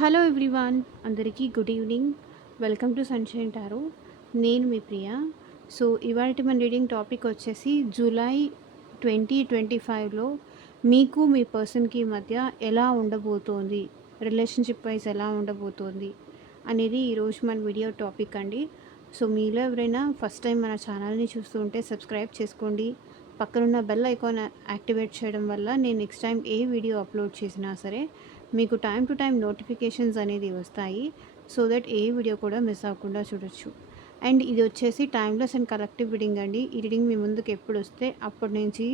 Hello everyone, అందరికీ good evening. Welcome to sunshine tarot. నేను మీ ప్రియ. So ఇవాల్టి మన రీడింగ్ టాపిక్ వచ్చేసి జూలై 2025లో మీకు మీ పర్సన్‌కి మధ్య ఎలా ఉండబోతోంది, రిలేషన్‌షిప్ వైస్ ఎలా ఉండబోతోంది అనేది ఈరోజు మన వీడియో టాపిక్ అండి. సో మీలో ఎవరైనా ఫస్ట్ టైం మన ఛానల్ని చూస్తూ ఉంటే సబ్స్క్రైబ్ చేసుకోండి. పక్కనున్న బెల్ ఐకాన్ యాక్టివేట్ చేయడం వల్ల నేను నెక్స్ట్ టైం ఏ వీడియో అప్లోడ్ చేసినా సరే మీకు టైం టు టైం నోటిఫికేషన్స్ అనేది వస్తాయి. సో దట్ ఏ వీడియో కూడా మిస్ అవ్వకుండా చూడొచ్చు. అండ్ ఇది వచ్చేసి టైమ్లెస్ అండ్ కలెక్టివ్ రీడింగ్ అండి. ఈ రీడింగ్ మీ ముందుకు ఎప్పుడు వస్తే అప్పటి నుంచి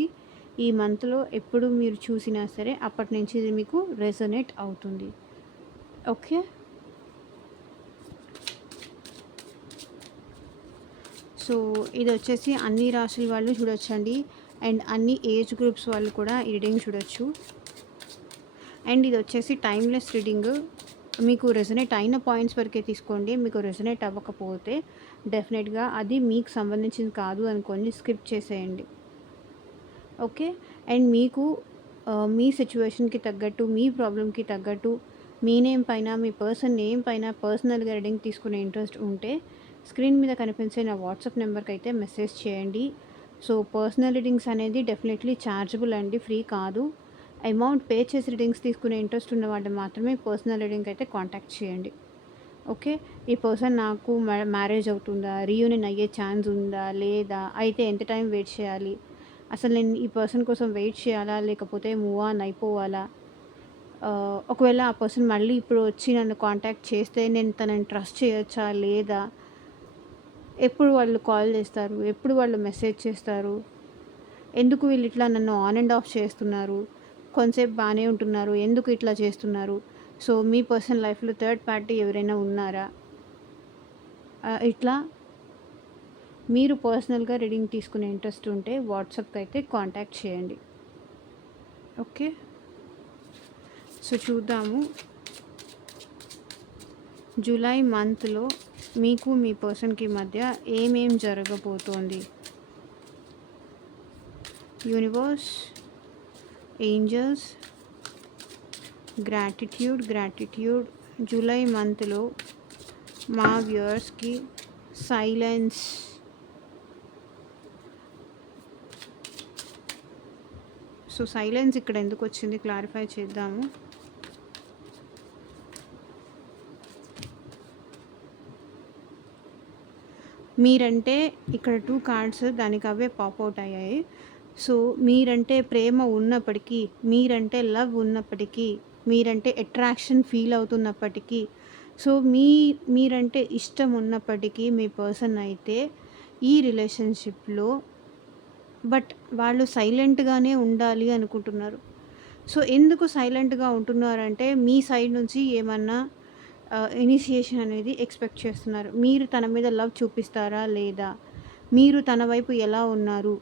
ఈ మంత్లో ఎప్పుడు మీరు చూసినా సరే అప్పటి నుంచి ఇది మీకు రెజొనేట్ అవుతుంది. ఓకే, సో ఇది వచ్చేసి అన్ని రాశుల వాళ్ళు చూడొచ్చండి. అండ్ అన్ని ఏజ్ గ్రూప్స్ వాళ్ళు కూడా ఈ రీడింగ్ చూడొచ్చు. అండ్ ఇది వచ్చేసి టైమ్లెస్ రీడింగ్. మీకు రెజొనేట్ అయిన పాయింట్స్ వరకే తీసుకోండి. మీకు రెజొనేట్ అవ్వకపోతే డెఫినెట్గా అది మీకు సంబంధించింది కాదు అనుకొని స్కిప్ చేసేయండి. ఓకే, అండ్ మీకు మీ సిచ్యువేషన్కి తగ్గట్టు, మీ ప్రాబ్లంకి తగ్గట్టు, మీ నేమ్ పైన, మీ పర్సన్ నేమ్ పైన పర్సనల్గా రీడింగ్ తీసుకునే ఇంట్రెస్ట్ ఉంటే స్క్రీన్ మీద కనిపించే నా వాట్సాప్ నెంబర్కి అయితే మెసేజ్ చేయండి. సో పర్సనల్ రీడింగ్స్ అనేది డెఫినెట్లీ ఛార్జబుల్ అండి, ఫ్రీ కాదు. అమౌంట్ పే చేసి రీడింగ్స్ తీసుకునే ఇంట్రెస్ట్ ఉన్న వాళ్ళు మాత్రమే పర్సనల్ రీడింగ్ అయితే కాంటాక్ట్ చేయండి. ఓకే, ఈ పర్సన్ నాకు మ్యారేజ్ అవుతుందా, రీయూనియన్ అయ్యే ఛాన్స్ ఉందా లేదా, అయితే ఎంత టైం వెయిట్ చేయాలి, అసలు నేను ఈ పర్సన్ కోసం వెయిట్ చేయాలా లేకపోతే మూవ్ ఆన్ అయిపోవాలా, ఒకవేళ ఆ పర్సన్ మళ్ళీ ఇప్పుడు వచ్చి నన్ను కాంటాక్ట్ చేస్తే నేను తనని ట్రస్ట్ చేయొచ్చా లేదా, ఎప్పుడు వాళ్ళు కాల్ చేస్తారు, ఎప్పుడు వాళ్ళు మెసేజ్ చేస్తారు, ఎందుకు వీళ్ళు ఇట్లా నన్ను ఆన్ అండ్ ఆఫ్ చేస్తున్నారు, కొంతసేపు బాగానే ఉంటున్నారు, ఎందుకు ఇట్లా చేస్తున్నారు, సో మీ పర్సనల్ లైఫ్లో థర్డ్ పార్టీ ఎవరైనా ఉన్నారా, ఇట్లా మీరు పర్సనల్గా రీడింగ్ తీసుకునే ఇంట్రెస్ట్ ఉంటే వాట్సాప్కి అయితే కాంటాక్ట్ చేయండి. ఓకే, సో చూద్దాము జూలై మంత్లో మీకు మీ పర్సన్కి మధ్య ఏమేం జరగబోతోంది. యూనివర్స్, ఏంజల్స్, గ్రాటిట్యూడ్ జూలై మంత్లో మా వ్యూవర్స్కి సైలెన్స్. సో సైలెన్స్ ఇక్కడ ఎందుకు వచ్చింది క్లారిఫై చేద్దాము. మీరంటే ఇక్కడ 2 కార్డ్స్ దానికి అవే పాపౌట్ అయ్యాయి. సో మీరంటే ప్రేమ ఉన్నప్పటికీ, మీరంటే లవ్ ఉన్నప్పటికీ, మీరంటే అట్రాక్షన్ ఫీల్ అవుతున్నప్పటికీ, సో మీరంటే ఇష్టం ఉన్నప్పటికీ మీ పర్సన్ అయితే ఈ రిలేషన్షిప్లో బట్ వాళ్ళు సైలెంట్గానే ఉండాలి అనుకుంటున్నారు. సో ఎందుకు సైలెంట్గా ఉంటున్నారంటే మీ సైడ్ నుంచి ఏమన్నా ఇనిషియేషన్ అనేది ఎక్స్పెక్ట్ చేస్తున్నారు. మీరు తన మీద లవ్ చూపిస్తారా లేదా, మీరు తన వైపు ఎలా ఉన్నారు,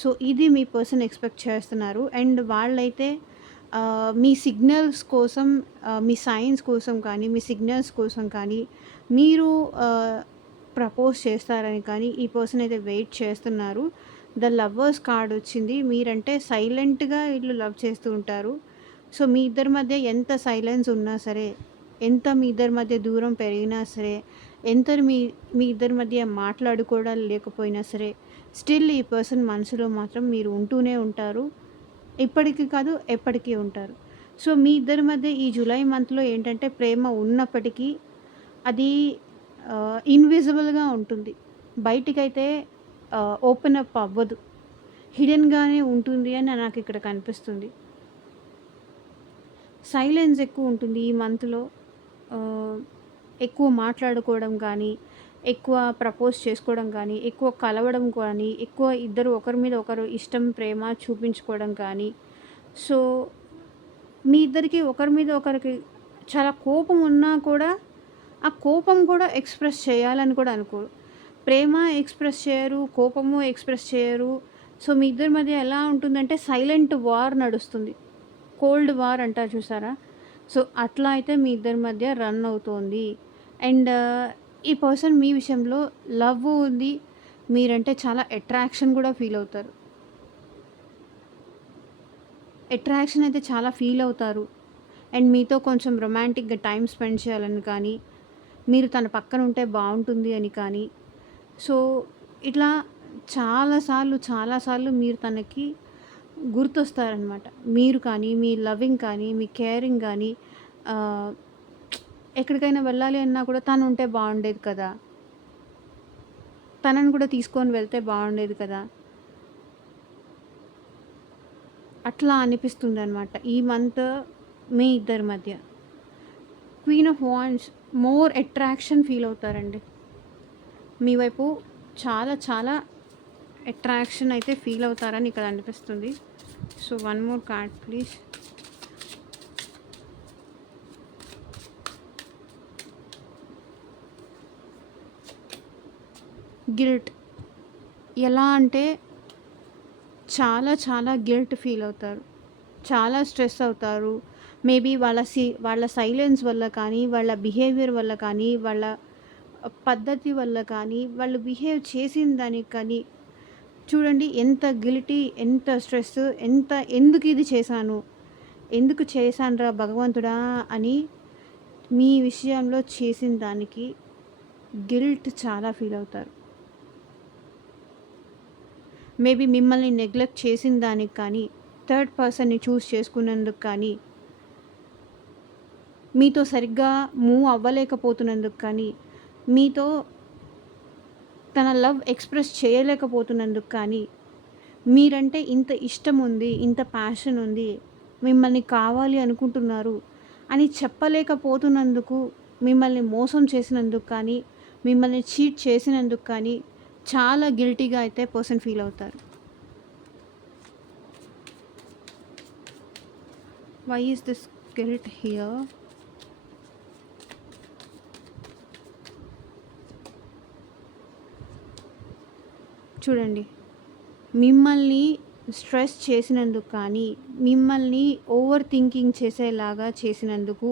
సో ఇది మీ పర్సన్ ఎక్స్పెక్ట్ చేస్తున్నారు. అండ్ వాళ్ళైతే మీ సిగ్నల్స్ కోసం, మీ సైన్స్ కోసం కానీ, మీ సిగ్నల్స్ కోసం కానీ మీరు ప్రపోజ్ చేస్తారని కానీ ఈ పర్సన్ అయితే వెయిట్ చేస్తున్నారు. ద లవర్స్ కార్డ్ వచ్చింది. మీరంటే సైలెంట్గా వీళ్ళు లవ్ చేస్తూ ఉంటారు. సో మీ ఇద్దరి మధ్య ఎంత సైలెన్స్ ఉన్నా సరే, ఎంత మీ ఇద్దరి మధ్య దూరం పెరిగినా సరే, ఎంత మీ ఇద్దరి మధ్య మాట్లాడుకోవడాలు లేకపోయినా సరే, స్టిల్ ఈ పర్సన్ మనసులో మాత్రం మీరు ఉంటూనే ఉంటారు. ఇప్పటికీ కాదు, ఎప్పటికీ ఉంటారు. సో మీ ఇద్దరి మధ్య ఈ జూలై మంత్లో ఏంటంటే ప్రేమ ఉన్నప్పటికీ అది ఇన్విజిబుల్గా ఉంటుంది. బయటికైతే ఓపెన్ అప్ అవ్వదు, హిడెన్గానే ఉంటుంది అని నాకు ఇక్కడ కనిపిస్తుంది. సైలెన్స్ ఎక్కువ ఉంటుంది ఈ మంత్లో. ఎక్కువ మాట్లాడుకోవడం కానీ, ఎక్కువ ప్రపోజ్ చేసుకోవడం కానీ, ఎక్కువ కలవడం కానీ, ఎక్కువ ఇద్దరు ఒకరి మీద ఒకరు ఇష్టం ప్రేమ చూపించుకోవడం కానీ, సో మీ ఇద్దరికి ఒకరి మీద ఒకరికి చాలా కోపం ఉన్నా కూడా ఆ కోపం కూడా ఎక్స్ప్రెస్ చేయాలని కూడా అనుకోరు. ప్రేమ ఎక్స్ప్రెస్ చేయరు, కోపము ఎక్స్ప్రెస్ చేయరు. సో మీ ఇద్దరి మధ్య ఎలా ఉంటుందంటే సైలెంట్ వార్ నడుస్తుంది. కోల్డ్ వార్ అంటారు చూసారా, సో అట్లా అయితే మీ ఇద్దరి మధ్య రన్ అవుతోంది. అండ్ ఈ పర్సన్ మీ విషయంలో లవ్ ఉంది, మీరంటే చాలా అట్రాక్షన్ కూడా ఫీల్ అవుతారు. అట్రాక్షన్ అయితే చాలా ఫీల్ అవుతారు. అండ్ మీతో కొంచెం రొమాంటిక్‌గా టైమ్ స్పెండ్ చేయాలని కానీ, మీరు తన పక్కన ఉంటే బావుంటుంది అని కానీ, సో, ఇట్లా చాలా సార్లు మీరు తనకి గుర్తొస్తారనమాట. మీరు కానీ, మీ లవింగ్ కానీ, మీ కేరింగ్ గానీ ఆహ్, ఎక్కడికైనా వెళ్ళాలి అన్నా కూడా తనుంటే బావుండేది కదా! తనని కూడా తీసుకొని వెళ్తే బావుండేది కదా! అట్లా అనిపిస్తుందనమాట. ఈ మంత్ మీ ఇద్దరి మధ్య. Queen of wands more attraction feel అవుతారండి. మీ వైపు చాలా అట్రాక్షన్ అయితే ఫీల్ అవుతారని ఇక్కడ అనిపిస్తుంది. So, one more card please. Guilt. ఎలా అంటే చాలా గిల్ట్ ఫీల్ అవుతారు. చాలా స్ట్రెస్ అవుతారు. మేబీ వాళ్ళ సైలెన్స్ వల్ల కానీ, వాళ్ళ బిహేవియర్ వల్ల కానీ, వాళ్ళ పద్ధతి వల్ల కానీ, వాళ్ళు బిహేవ్ చేసిన దానికి కానీ చూడండి ఎంత గిల్టీ, ఎంత స్ట్రెస్, ఎందుకిది చేశాను? ఎందుకు చేశానురా భగవంతుడా! అని మీ విషయంలో చేసిన దానికి గిల్ట్ చాలా ఫీల్ అవుతారు. మేబీ మిమ్మల్ని నెగ్లెక్ట్ చేసిన దానికి కానీ, థర్డ్ పర్సన్‌ని చూజ్ చేసుకున్నందుకు కానీ, మీతో సరిగ్గా మూవ్ అవ్వలేకపోతున్నందుకు కానీ, మీతో తన లవ్ ఎక్స్‌ప్రెస్ చేయలేకపోతున్నందుకు కానీ, మీరంటే ఇంత ఇష్టం ఉంది, ఇంత ప్యాషన్ ఉంది, మిమ్మల్ని కావాలి అనుకుంటున్నారు అని చెప్పలేకపోతున్నందుకు, మిమ్మల్ని మోసం చేసినందుకు కానీ, మిమ్మల్ని చీట్ చేసినందుకు కానీ చాలా గిల్టీగా అయితే పర్సన్ ఫీల్ అవుతారు. Why is this guilt here? చూడండి, మిమ్మల్ని స్ట్రెస్ చేసినందుకు కానీ, మిమ్మల్ని ఓవర్ థింకింగ్ చేసేలాగా చేసినందుకు,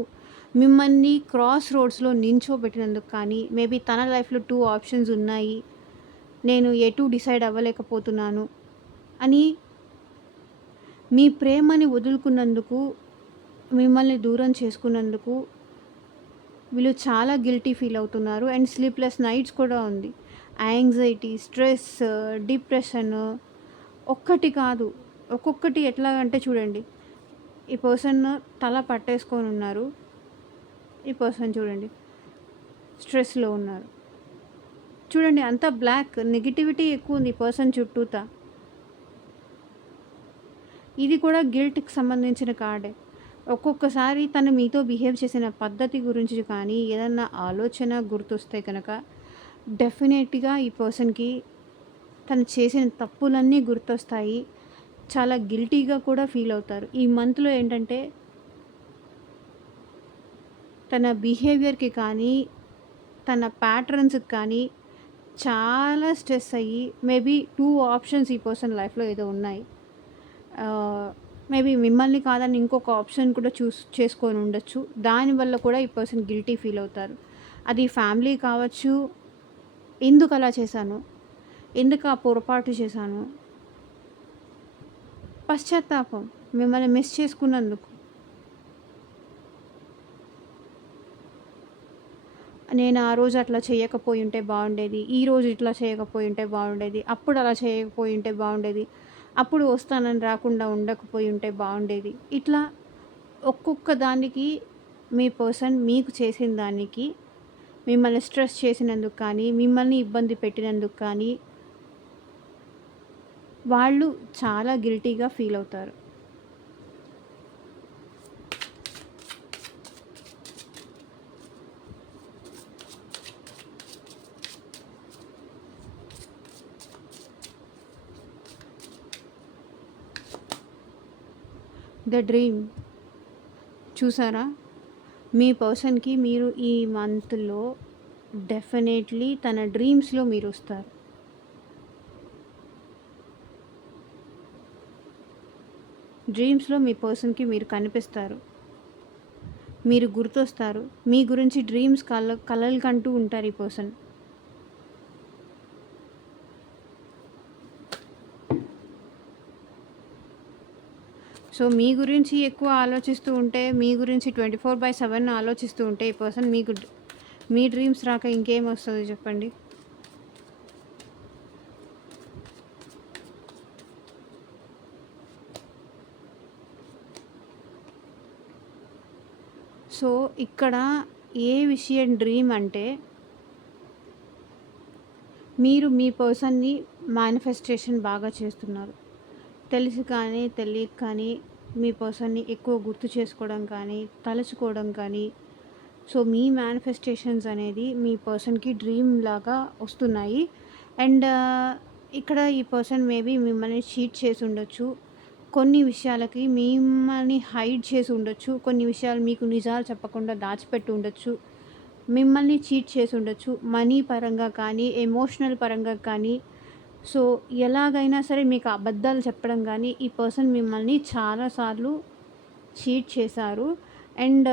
మిమ్మల్ని క్రాస్ రోడ్స్‌లో నించోబెట్టినందుకు కానీ, మేబీ తన లైఫ్‌లో 2 ఆప్షన్స్ ఉన్నాయి. నేను ఎటు డిసైడ్ అవ్వలేకపోతున్నాను అని మీ ప్రేమని వదులుకున్నందుకు, మిమ్మల్ని దూరం చేసుకున్నందుకు వీళ్ళు చాలా గిల్టీ ఫీల్ అవుతున్నారు. అండ్ స్లీప్‌లెస్ నైట్స్ కూడా ఉంది. యాంగ్జైటీ, స్ట్రెస్, డిప్రెషన్ ఒక్కటి కాదు. ఒక్కొక్కటి ఎట్లాగంటే చూడండి, ఈ పర్సన్ తల పట్టేసుకొనున్నారు. ఈ పర్సన్ చూడండి స్ట్రెస్‌లో ఉన్నారు. చూడండి అంతా బ్లాక్ నెగటివిటీ ఎక్కువుంది ఈ పర్సన్ చుట్టూతా. ఇది కూడా గిల్ట్‌కి సంబంధించిన కార్డే. ఒక్కొక్కసారి తను మీతో బిహేవ్ చేసిన పద్ధతి గురించి కానీ, ఏదన్నా ఆలోచన గుర్తొస్తే కనుక డెఫినెట్‌గా ఈ పర్సన్‌కి తను చేసిన తప్పులన్నీ గుర్తొస్తాయి. చాలా గిల్టీగా కూడా ఫీల్ అవుతారు. ఈ మంత్‌లో ఏంటంటే తన బిహేవియర్‌కి కానీ, తన ప్యాటర్న్స్‌కి కానీ చాలా స్ట్రెస్ అయ్యి మేబీ 2 ఆప్షన్స్ ఈ పర్సన్ లైఫ్‌లో ఏదో ఉన్నాయి. మేబీ మిమ్మల్ని కాదని ఇంకొక ఆప్షన్ కూడా చేసుకొని ఉండొచ్చు. దానివల్ల కూడా ఈ పర్సన్ గిల్టీ ఫీల్ అవుతారు. అది ఫ్యామిలీ కావచ్చు, ఎందుకు అలా చేశాను? ఎందుకు ఆ పొరపాటు చేశాను? పశ్చాత్తాపం, మిమ్మల్ని మిస్ చేసుకున్నందుకు. నేను ఆ రోజు అట్లా చేయకపోయుంటే బాగుండేది. ఈరోజు ఇట్లా చేయకపోయుంటే బాగుండేది. అప్పుడు అలా చేయకపోయుంటే బాగుండేది. అప్పుడు వస్తానని రాకుండా ఉండకపోయుంటే బాగుండేది. ఇట్లా ఒక్కొక్క దానికి మీ పర్సన్ మీకు చేసిన దానికి, మిమ్మల్ని స్ట్రెస్ చేసినందుకు కానీ, మిమ్మల్ని ఇబ్బంది పెట్టినందుకు కానీ వాళ్ళు చాలా గిల్టీగా ఫీల్ అవుతారు. The dream. చూసారా? మీ పర్సన్‌కి మీరు ఈ మంత్‌లో డెఫినెట్‌లీ తన డ్రీమ్స్‌లో మీరొస్తారు. డ్రీమ్స్‌లో మీ పర్సన్‌కి మీరు కనిపిస్తారు. మీరు గుర్తొస్తారు. మీ గురించి డ్రీమ్స్ కలలు కంటూ ఉంటారు ఈ పర్సన్. సో, మీ గురించి ఎక్కువ ఆలోచిస్తూ ఉంటే, మీ గురించి 24/7 ఆలోచిస్తూ ఉంటే ఈ పర్సన్ మీకు మీ డ్రీమ్స్ రాక ఇంకేమొస్తది చెప్పండి? సో, ఇక్కడ ఏ విషయం డ్రీమ్ అంటే, మీరు మీ పర్సన్‌ని మేనిఫెస్టేషన్ బాగా చేస్తున్నారు. తెలిసి కానీ, తెలియక కానీ మీ పర్సన్‌ని ఎక్కువ గుర్తు చేసుకోవడం కానీ, తలుచుకోవడం కానీ, సో, మీ మేనిఫెస్టేషన్స్ అనేది మీ పర్సన్‌కి డ్రీమ్ లాగా వస్తున్నాయి. అండ్ ఇక్కడ ఈ పర్సన్ మేబీ మిమ్మల్ని చీట్ చేసి ఉండొచ్చు. కొన్ని విషయాలకి మిమ్మల్ని హైడ్ చేసి ఉండొచ్చు. కొన్ని విషయాలు మీకు నిజాలు చెప్పకుండా దాచిపెట్టి ఉండొచ్చు. మిమ్మల్ని చీట్ చేసి ఉండొచ్చు. మనీ పరంగా కానీ, ఎమోషనల్ పరంగా కానీ. సో, ఎలాగైనా సరే మీకు అబద్ధాలు చెప్పడం గానీ, ఈ పర్సన్ మిమ్మల్ని చాలా సార్లు చీట్ చేశారు. అండ్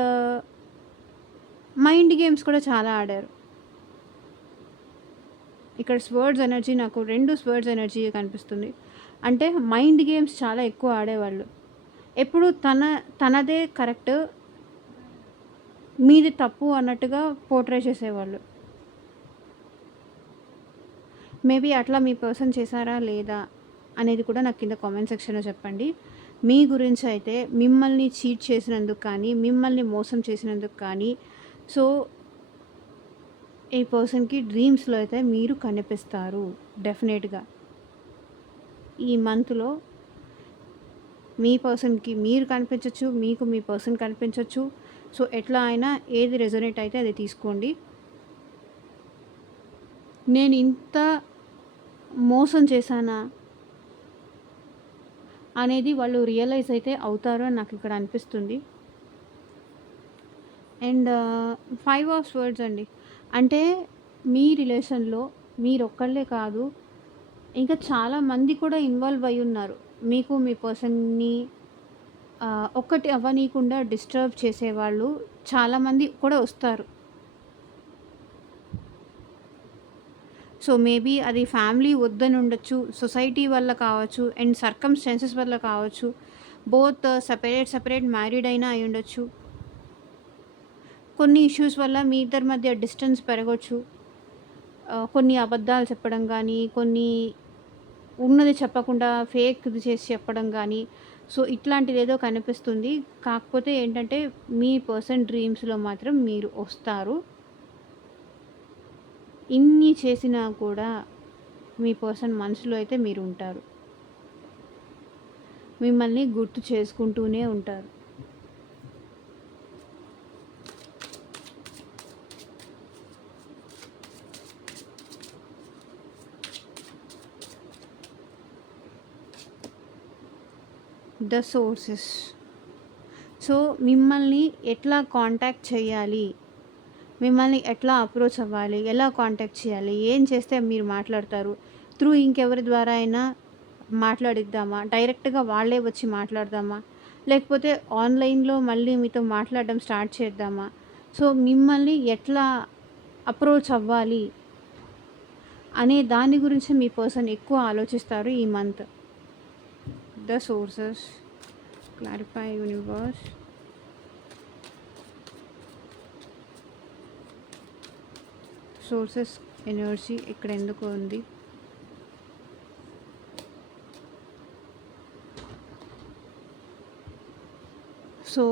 మైండ్ గేమ్స్ కూడా చాలా ఆడారు. ఇక్కడ స్వర్డ్స్ ఎనర్జీ నాకు 2 స్వర్డ్స్ ఎనర్జీ కనిపిస్తుంది. అంటే మైండ్ గేమ్స్ చాలా ఎక్కువ ఆడేవాళ్ళు. ఎప్పుడు తనదే కరెక్ట్, మీది తప్పు అన్నట్టుగా పోర్ట్రే చేసేవాళ్ళు. మేబీ అట్లా మీ పర్సన్ చేశారా లేదా అనేది కూడా నాకు కింద కామెంట్ సెక్షన్‌లో చెప్పండి. మీ గురించి అయితే మిమ్మల్ని చీట్ చేసినందుకు కానీ, మిమ్మల్ని మోసం చేసినందుకు కానీ, సో, ఈ పర్సన్‌కి డ్రీమ్స్‌లో అయితే మీరు కనిపిస్తారు డెఫినెట్‌గా. ఈ మంత్‌లో మీ పర్సన్‌కి మీరు కనిపించొచ్చు. మీకు మీ పర్సన్ కనిపించొచ్చు. సో, ఎట్లా అయినా ఏది రెజొనేట్ అయితే అది తీసుకోండి. నేను ఇంత మోసం చేశానా అనేది వాళ్ళు రియలైజ్ అయితే అవుతారు అని నాకు ఇక్కడ అనిపిస్తుంది. అండ్ 5 ఆఫ్ స్వర్డ్స్ అండి. అంటే మీ రిలేషన్‌లో మీరొక్కళ్ళే కాదు, ఇంకా చాలామంది కూడా ఇన్వాల్వ్ అయ్యి ఉన్నారు. మీకు మీ పర్సన్‌ని ఒక్కటి అవ్వనీయకుండా డిస్టర్బ్ చేసేవాళ్ళు చాలామంది కూడా వస్తారు. సో, మేబీ అది ఫ్యామిలీ వద్దని ఉండొచ్చు, సొసైటీ వల్ల కావచ్చు, అండ్ సర్కమ్‌స్టాన్సెస్ వల్ల కావచ్చు. బోత్ సెపరేట్ మ్యారీడ్ అయినా అయ్యుండొచ్చు. కొన్ని ఇష్యూస్ వల్ల మీ ఇద్దరి మధ్య డిస్టెన్స్ పెరగొచ్చు. కొన్ని అబద్ధాలు చెప్పడం గానీ, కొన్ని ఉన్నది చెప్పకుండా ఫేక్‌ది చేసి చెప్పడం గానీ, సో, ఇట్లాంటిదేదో కనిపిస్తుంది. కాకపోతే ఏంటంటే, మీ పర్సన్ డ్రీమ్స్‌లో మాత్రం మీరు వస్తారు. ఇన్ని చేసినా కూడా మీ పర్సన్ మనసులో అయితే మీరుంటారు. మిమ్మల్ని గుర్తు చేసుకుంటూనే ఉంటారు. The sources. సో, మిమ్మల్ని ఎట్లా కాంటాక్ట్ చేయాలి? మిమ్మల్ని ఎట్లా అప్రోచ్ అవ్వాలి? ఎలా కాంటాక్ట్ చేయాలి? ఏం చేస్తే మీరు మాట్లాడతారు? త్రూ ఇంకెవరి ద్వారా అయినా మాట్లాడిద్దామా? డైరెక్ట్‌గా వాళ్ళే వచ్చి మాట్లాడదామా? లేకపోతే ఆన్‌లైన్‌లో మళ్ళీ మీతో మాట్లాడడం స్టార్ట్ చేద్దామా? సో, మిమ్మల్ని ఎట్లా అప్రోచ్ అవ్వాలి అనే దాని గురించి మీ పర్సన్ ఎక్కువ ఆలోచిస్తారు ఈ month. The sources, clarify universe. Sources energy ఇక్కడ ఎందుకు ఉంది? సో,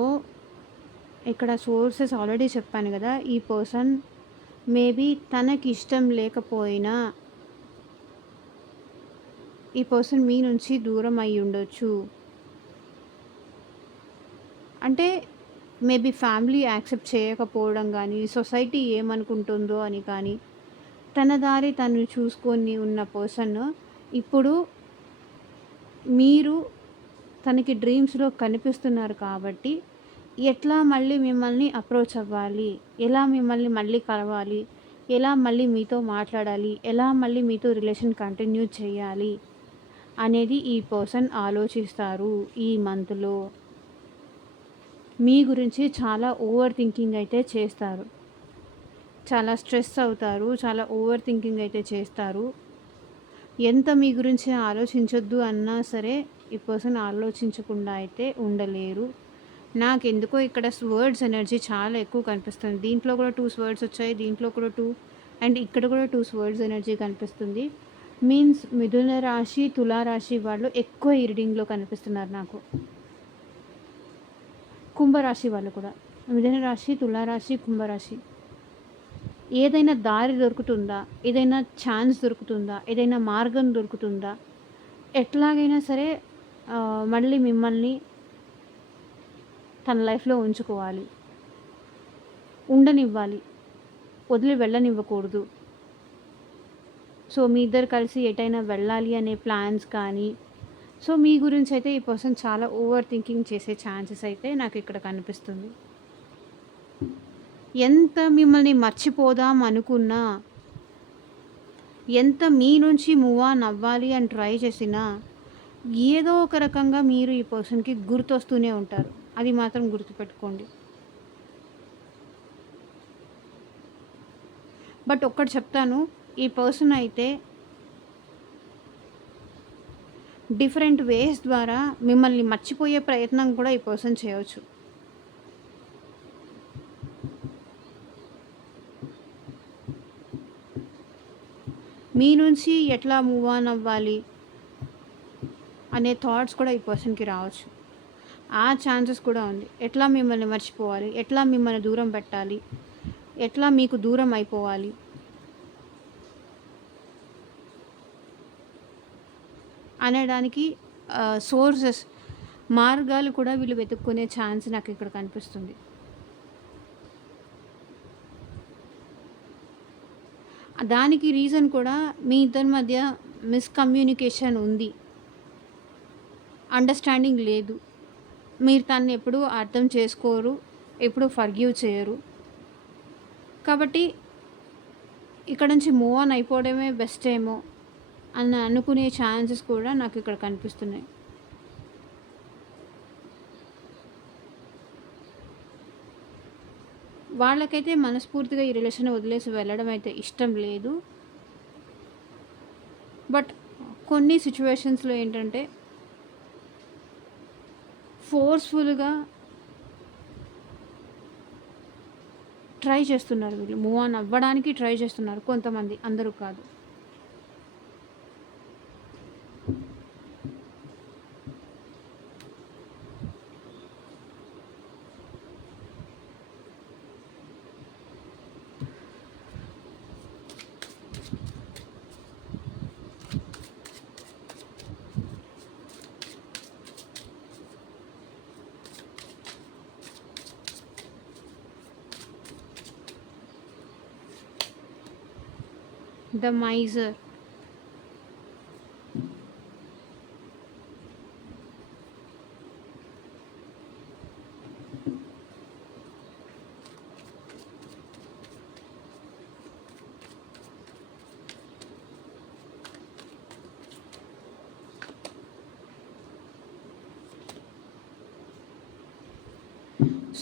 ఇక్కడ సోర్సెస్ ఆల్రెడీ చెప్పాను కదా, ఈ పర్సన్ మేబీ తనకి ఇష్టం లేకపోయినా ఈ పర్సన్ మీ నుంచి దూరం అయ్యి ఉండొచ్చు. అంటే మేబీ ఫ్యామిలీ యాక్సెప్ట్ చేయకపోవడం కానీ, సొసైటీ ఏమనుకుంటుందో అని కానీ, తన దారి తను చూసుకొని ఉన్న పర్సన్ ఇప్పుడు మీరు తనకి డ్రీమ్స్‌లో కనిపిస్తున్నారు కాబట్టి, ఎట్లా మళ్ళీ మిమ్మల్ని అప్రోచ్ అవ్వాలి? ఎలా మిమ్మల్ని మళ్ళీ కలవాలి? ఎలా మళ్ళీ మీతో మాట్లాడాలి? ఎలా మళ్ళీ మీతో రిలేషన్ కంటిన్యూ చేయాలి? అనేది ఈ పర్సన్ ఆలోచిస్తారు ఈ మంత్‌లో. మీ గురించి చాలా ఓవర్ థింకింగ్ అయితే చేస్తారు. చాలా స్ట్రెస్ అవుతారు. చాలా ఓవర్ థింకింగ్ అయితే చేస్తారు. ఎంత మీ గురించి ఆలోచించొద్దు అన్నా సరే, ఈ పర్సన్ ఆలోచించకుండా అయితే ఉండలేరు. నాకెందుకో ఇక్కడ స్వర్డ్స్ ఎనర్జీ చాలా ఎక్కువ కనిపిస్తుంది. దీంట్లో కూడా 2 స్వర్డ్స్ వచ్చాయి. దీంట్లో కూడా 2 అండ్ ఇక్కడ కూడా 2 స్వర్డ్స్ ఎనర్జీ కనిపిస్తుంది. మీన్స్ మిథున రాశి, తులా రాశి వాళ్ళు ఎక్కువ ఈ రీడింగ్‌లో కనిపిస్తున్నారు నాకు. కుంభరాశి వాళ్ళు కూడా. మిథున రాశి, తులారాశి, కుంభరాశి. ఏదైనా దారి దొరుకుతుందా? ఏదైనా ఛాన్స్ దొరుకుతుందా? ఏదైనా మార్గం దొరుకుతుందా? ఎట్లాగైనా సరే మళ్ళీ మిమ్మల్ని తన లైఫ్‌లో ఉంచుకోవాలి. ఉండనివ్వాలి. వదిలి వెళ్ళనివ్వకూడదు. సో, మీ ఇద్దరు కలిసి ఎటైనా వెళ్ళాలి అనే ప్లాన్స్ కానీ, సో, మీ గురించి అయితే ఈ పర్సన్ చాలా ఓవర్ థింకింగ్ చేసే ఛాన్సెస్ అయితే నాకు ఇక్కడ కనిపిస్తుంది. ఎంత మిమ్మల్ని మర్చిపోదాం అనుకున్నా, ఎంత మీ నుంచి మూవ్ ఆన్ అవ్వాలి అని ట్రై చేసినా, ఏదో ఒక రకంగా మీరు ఈ పర్సన్‌కి గుర్తొస్తూనే ఉంటారు. అది మాత్రం గుర్తుపెట్టుకోండి. బట్ ఒక్కటి చెప్తాను, ఈ పర్సన్ అయితే డిఫరెంట్ వేస్ ద్వారా మిమ్మల్ని మర్చిపోయే ప్రయత్నం కూడా ఈ పర్సన్ చేయవచ్చు. మీ నుంచి ఎట్లా మూవ్ ఆన్ అవ్వాలి అనే థాట్స్ కూడా ఈ పర్సన్‌కి రావచ్చు. ఆ ఛాన్సెస్ కూడా ఉంది. ఎట్లా మిమ్మల్ని మర్చిపోవాలి, ఎట్లా మిమ్మల్ని దూరం పెట్టాలి, ఎట్లా మీకు దూరం అయిపోవాలి అనేదానికి సోర్సెస్, మార్గాలు కూడా వీళ్ళు వెతుక్కునే ఛాన్స్ నాకు ఇక్కడ కనిపిస్తుంది. దానికి రీజన్ కూడా మీ ఇద్దరి మధ్య మిస్‌కమ్యూనికేషన్ ఉంది. అండర్‌స్టాండింగ్ లేదు. మీరు తనని ఎప్పుడూ అర్థం చేసుకోరు. ఎప్పుడూ ఫర్‌గివ్ చేయరు. కాబట్టి ఇక్కడ నుంచి మూవ్ ఆన్ అయిపోవడమే బెస్ట్ ఏమో అని అనుకునే ఛాన్సెస్ కూడా నాకు ఇక్కడ కనిపిస్తున్నాయి. వాళ్ళకైతే మనస్ఫూర్తిగా ఈ రిలేషన్ వదిలేసి వెళ్ళడం అయితే ఇష్టం లేదు. బట్ కొన్ని సిచ్యువేషన్స్‌లో ఏంటంటే ఫోర్స్‌ఫుల్‌గా ట్రై చేస్తున్నారు వీళ్ళు. మూవ్ ఆన్ అవ్వడానికి ట్రై చేస్తున్నారు కొంతమంది, అందరూ కాదు. The miser.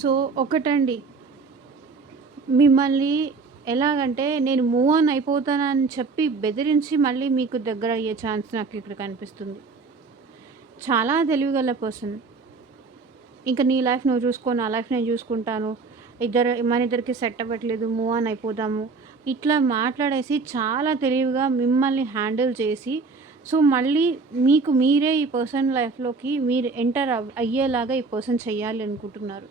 సో ఒకటండి, మిమ్మల్ని ఎలాగంటే నేను మూవ్ ఆన్ అయిపోతానని చెప్పి బెదిరించి మళ్ళీ మీకు దగ్గర అయ్యే ఛాన్స్ నాకు ఇక్కడ కనిపిస్తుంది. చాలా తెలివిగల పర్సన్. ఇంకా నీ లైఫ్ నువ్వు చూసుకో, నా లైఫ్ నేను చూసుకుంటాను, మన ఇద్దరికి సెట్ అవ్వట్లేదు, మూవ్ ఆన్ అయిపోదాము, ఇట్లా మాట్లాడేసి చాలా తెలివిగా మిమ్మల్ని హ్యాండిల్ చేసి, సో మళ్ళీ మీకు మీరే ఈ పర్సన్ లైఫ్లోకి మీరు ఎంటర్ అయ్యేలాగా ఈ పర్సన్ చెయ్యాలి అనుకుంటున్నారు.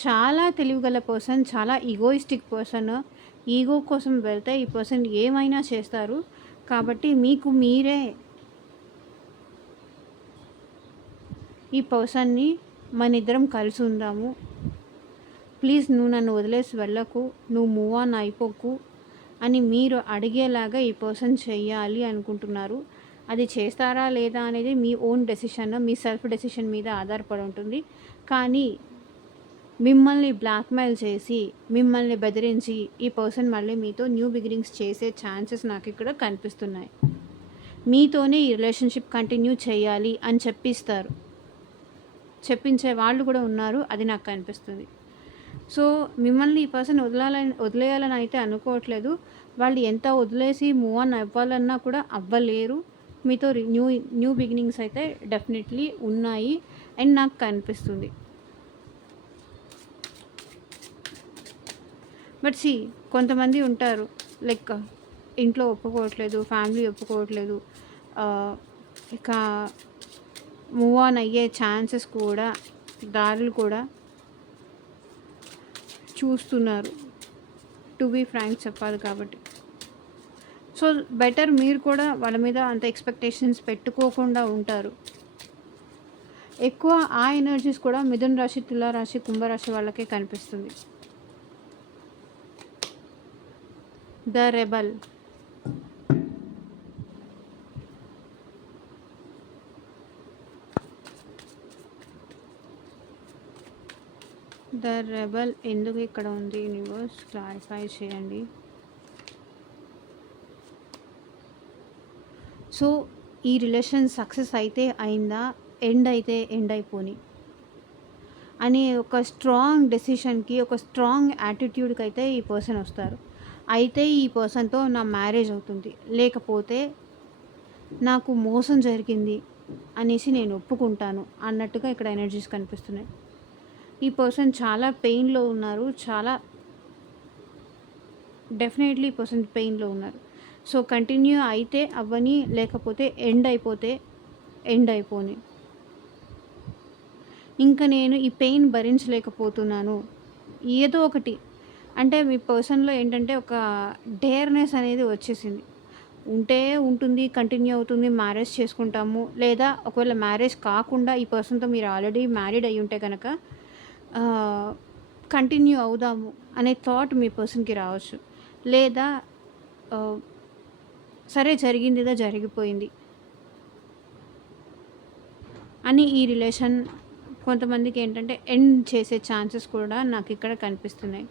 చాలా తెలివిగల పర్సన్, చాలా ఈగోయిస్టిక్ పర్సన్. ఈగో కోసం వెళ్తే ఈ పర్సన్ ఏమైనా చేస్తారు. కాబట్టి మీకు మీరే ఈ పర్సన్ని మన ఇద్దరం కలిసి ఉందాము, ప్లీజ్ నువ్వు నన్ను వదిలేసి వెళ్ళకు, నువ్వు మూవ్ ఆన్ అయిపోకు అని మీరు అడిగేలాగా ఈ పర్సన్ చెయ్యాలి అనుకుంటున్నారు. అది చేస్తారా లేదా అనేది మీ ఓన్ డెసిషన్, మీ సెల్ఫ్ డెసిషన్ మీద ఆధారపడి ఉంటుంది. కానీ మిమ్మల్ని బ్లాక్మెయిల్ చేసి, మిమ్మల్ని బెదిరించి ఈ పర్సన్ మళ్ళీ మీతో న్యూ బిగినింగ్స్ చేసే ఛాన్సెస్ నాకు ఇక్కడ కనిపిస్తున్నాయి. మీతోనే ఈ రిలేషన్షిప్ కంటిన్యూ చేయాలి అని చెప్పించే వాళ్ళు కూడా ఉన్నారు. అది నాకు కనిపిస్తుంది. సో మిమ్మల్ని ఈ పర్సన్ వదిలేయాలని అయితే అనుకోవట్లేదు. వాళ్ళు ఎంత వదిలేసి మూవ్ ఆన్ అవ్వాలన్నా కూడా అవ్వలేరు. మీతో న్యూ న్యూ బిగినింగ్స్ అయితే డెఫినెట్లీ ఉన్నాయి అండ్ నాకు కనిపిస్తుంది. బట్ సి కొంతమంది ఉంటారు లైక్ ఇంట్లో ఒప్పుకోవట్లేదు, ఫ్యామిలీ ఒప్పుకోవట్లేదు, ఇక మూవ్ ఆన్ అయ్యే ఛాన్సెస్ కూడా, దారులు కూడా చూస్తున్నారు. టు బీ ఫ్రాంక్ చెప్పాలి కాబట్టి. సో బెటర్ మీరు కూడా వాళ్ళ మీద అంత ఎక్స్పెక్టేషన్స్ పెట్టుకోకుండా ఉంటారు. ఎక్కువ ఆ ఎనర్జీస్ కూడా మిథున రాశి, తులారాశి, కుంభరాశి వాళ్ళకే కనిపిస్తుంది. The rebel. ద రెబల్ ఎందుకు ఇక్కడ ఉంది యూనివర్స్ క్లారిఫై చేయండి. సో ఈ రిలేషన్ సక్సెస్ అయితే అయిందా, ఎండ్ అయితే ఎండ్ అయిపోని అనే ఒక స్ట్రాంగ్ డెసిషన్కి, ఒక స్ట్రాంగ్ యాటిట్యూడ్కి అయితే ఈ పర్సన్ వస్తారు. అయితే ఈ పర్సన్తో నా మ్యారేజ్ అవుతుంది, లేకపోతే నాకు మోసం జరిగింది అనేసి నేను ఒప్పుకుంటాను అన్నట్టుగా ఇక్కడ ఎనర్జీస్ కనిపిస్తున్నాయి. ఈ పర్సన్ చాలా పెయిన్లో ఉన్నారు, చాలా డెఫినెట్లీ ఈ పర్సన్ పెయిన్లో ఉన్నారు. సో కంటిన్యూ అయితే అవ్వని, లేకపోతే ఎండ్ అయిపోతే ఎండ్ అయిపోని. ఇంకా నేను ఈ పెయిన్ భరించలేకపోతున్నాను, ఏదో ఒకటి అంటే మీ పర్సన్లో ఏంటంటే ఒక డేర్నెస్ అనేది వచ్చేసింది. ఉంటే ఉంటుంది, కంటిన్యూ అవుతుంది, మ్యారేజ్ చేసుకుంటాము, లేదా ఒకవేళ మ్యారేజ్ కాకుండా ఈ పర్సన్తో మీరు ఆల్రెడీ మ్యారీడ్ అయి ఉంటే కనుక కంటిన్యూ అవుదాము అనే థాట్ మీ పర్సన్కి రావచ్చు. లేదా సరే జరిగిందిగా జరిగిపోయింది అని ఈ రిలేషన్ కొంతమందికి ఏంటంటే ఎండ్ చేసే ఛాన్సెస్ కూడా నాకు ఇక్కడ కనిపిస్తున్నాయి.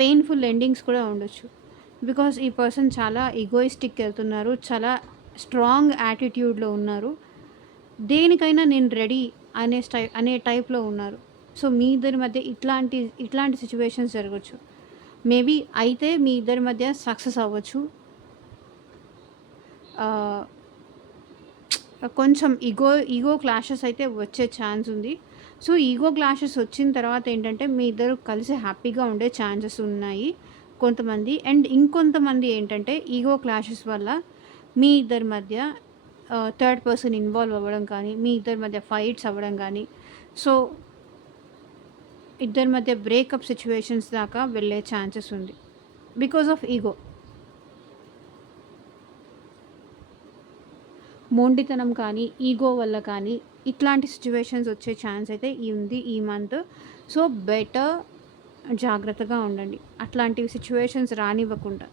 పెయిన్ఫుల్ ఎండింగ్స్ కూడా ఉండొచ్చు. బికాస్ ఈ పర్సన్ చాలా ఈగోయిస్టిక్ వెళ్తున్నారు, చాలా స్ట్రాంగ్ యాటిట్యూడ్లో ఉన్నారు, దేనికైనా నేను రెడీ అనే టైప్లో ఉన్నారు. సో మీ ఇద్దరి మధ్య ఇట్లాంటి సిచ్యువేషన్స్ జరగచ్చు. మేబీ అయితే మీ ఇద్దరి మధ్య సక్సెస్ అవ్వచ్చు. కొంచెం ఈగో క్లాషెస్ అయితే వచ్చే ఛాన్స్ ఉంది. సో ఈగో క్లాషెస్ వచ్చిన తర్వాత ఏంటంటే మీ ఇద్దరు కలిసి హ్యాపీగా ఉండే ఛాన్సెస్ ఉన్నాయి కొంతమంది. అండ్ ఇంకొంతమంది ఏంటంటే ఈగో క్లాషెస్ వల్ల మీ ఇద్దరి మధ్య థర్డ్ పర్సన్ ఇన్వాల్వ్ అవ్వడం కానీ, మీ ఇద్దరి మధ్య ఫైట్స్ అవ్వడం కానీ, సో ఇద్దరి మధ్య బ్రేకప్ సిచ్యువేషన్స్ దాకా వెళ్ళే ఛాన్సెస్ ఉంది బికాజ్ ఆఫ్ ఈగో. మొండితనం కానీ, ఈగో వల్ల కానీ ఇట్లాంటి సిచ్యువేషన్స్ వచ్చే ఛాన్స్ అయితే ఉంది ఈ మంత్. సో బెటర్ జాగ్రత్తగా ఉండండి అట్లాంటివి సిచ్యువేషన్స్ రానివ్వకుండా.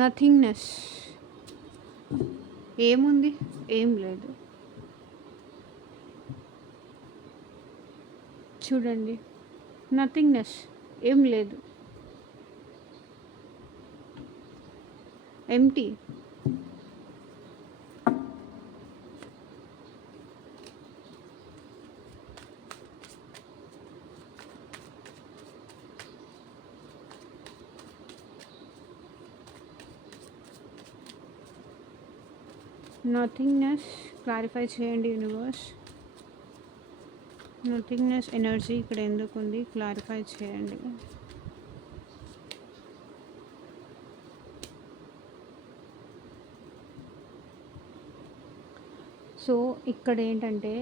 నథింగ్నెస్ ఏముంది, ఏం లేదు. చూడండి, నథింగ్నెస్ ఏం లేదు, ఎంటీ. నథింగ్నెస్ క్లారిఫై చేయండి యూనివర్స్. నథింగ్నెస్ ఎనర్జీ ఇక్కడ ఎందుకు ఉంది క్లారిఫై చేయండి. సో ఇక్కడ ఏంటంటే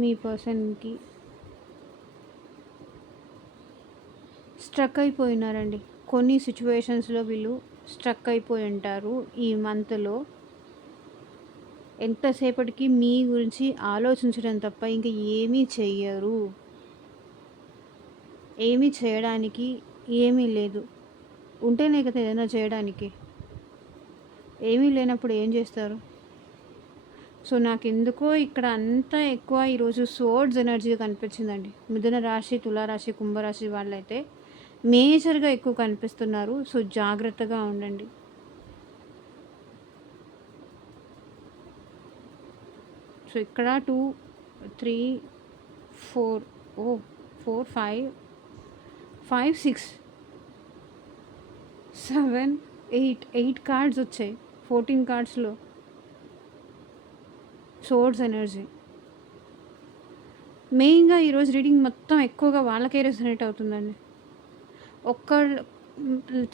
మీ పర్సన్కి స్ట్రక్ అయిపోయినారండి. కొన్ని సిచ్యువేషన్స్లో వీళ్ళు స్ట్రక్ అయిపోయి ఉంటారు ఈ మంత్లో. ఎంతసేపటికి మీ గురించి ఆలోచించడం తప్ప ఇంకా ఏమీ చెయ్యరు. ఏమీ చేయడానికి ఏమీ లేదు. ఉంటేనే కదా ఏదైనా చేయడానికి. ఏమీ లేనప్పుడు ఏం చేస్తారు? సో నాకు ఎందుకో ఇక్కడ అంతా ఎక్కువ ఈరోజు సోర్డ్స్ ఎనర్జీ కనిపించిందండి. మిథున రాశి, తులారాశి, కుంభరాశి వాళ్ళైతే మేజర్గా ఎక్కువ కనిపిస్తున్నారు. సో జాగ్రత్తగా ఉండండి. సో ఇక్కడ 2, 3, 4 ఓహ్! 4, 5, 6, 7, 8 కార్డ్స్ వచ్చాయి 14 కార్డ్స్‌లో. Source energy. మెయిన్‌గా ఈరోజు రీడింగ్ మొత్తం ఎక్కువగా వాళ్ళకే రెసొనేట్ అవుతుందండి.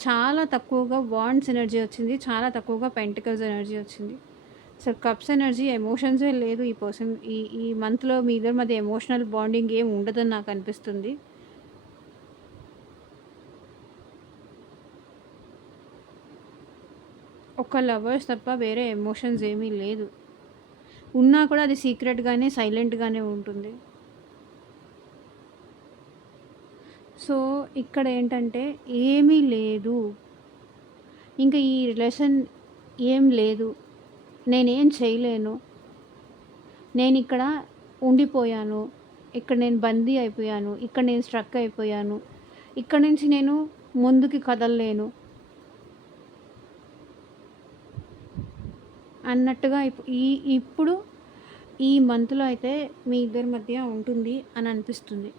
చాలా తక్కువగా వాండ్స్ ఎనర్జీ వచ్చింది. చాలా తక్కువగా పెంటికల్స్ ఎనర్జీ వచ్చింది. సో, కప్స్ ఎనర్జీ ఎమోషన్సే లేదు ఈ పర్సన్ ఈ ఈ మంత్‌లో మీ ఇద్దరి మధ్య ఎమోషనల్ బాండింగ్ ఏమి ఉండదని నాకు అనిపిస్తుంది. ఒక లవర్స్ తప్ప వేరే ఎమోషన్స్ ఏమీ లేదు. ఉన్నా కూడా అది సీక్రెట్‌గానే, సైలెంట్‌గానే ఉంటుంది. సో, ఇక్కడ ఏంటంటే ఏమీ లేదు. ఇంక ఈ రిలేషన్ ఏం లేదు. నేనేం చేయలేను. నేనిక్కడ ఉండిపోయాను. ఇక్కడ నేను బందీ అయిపోయాను. ఇక్కడ నేను స్ట్రక్ అయిపోయాను. ఇక్కడి నుంచి నేను ముందుకి కదలలేను. అన్నట్టుగా ఇప్పుడు ఈ మంత్‌లో అయితే మీ ఇద్దరి మధ్య ఉంటుంది అని అనిపిస్తుంది.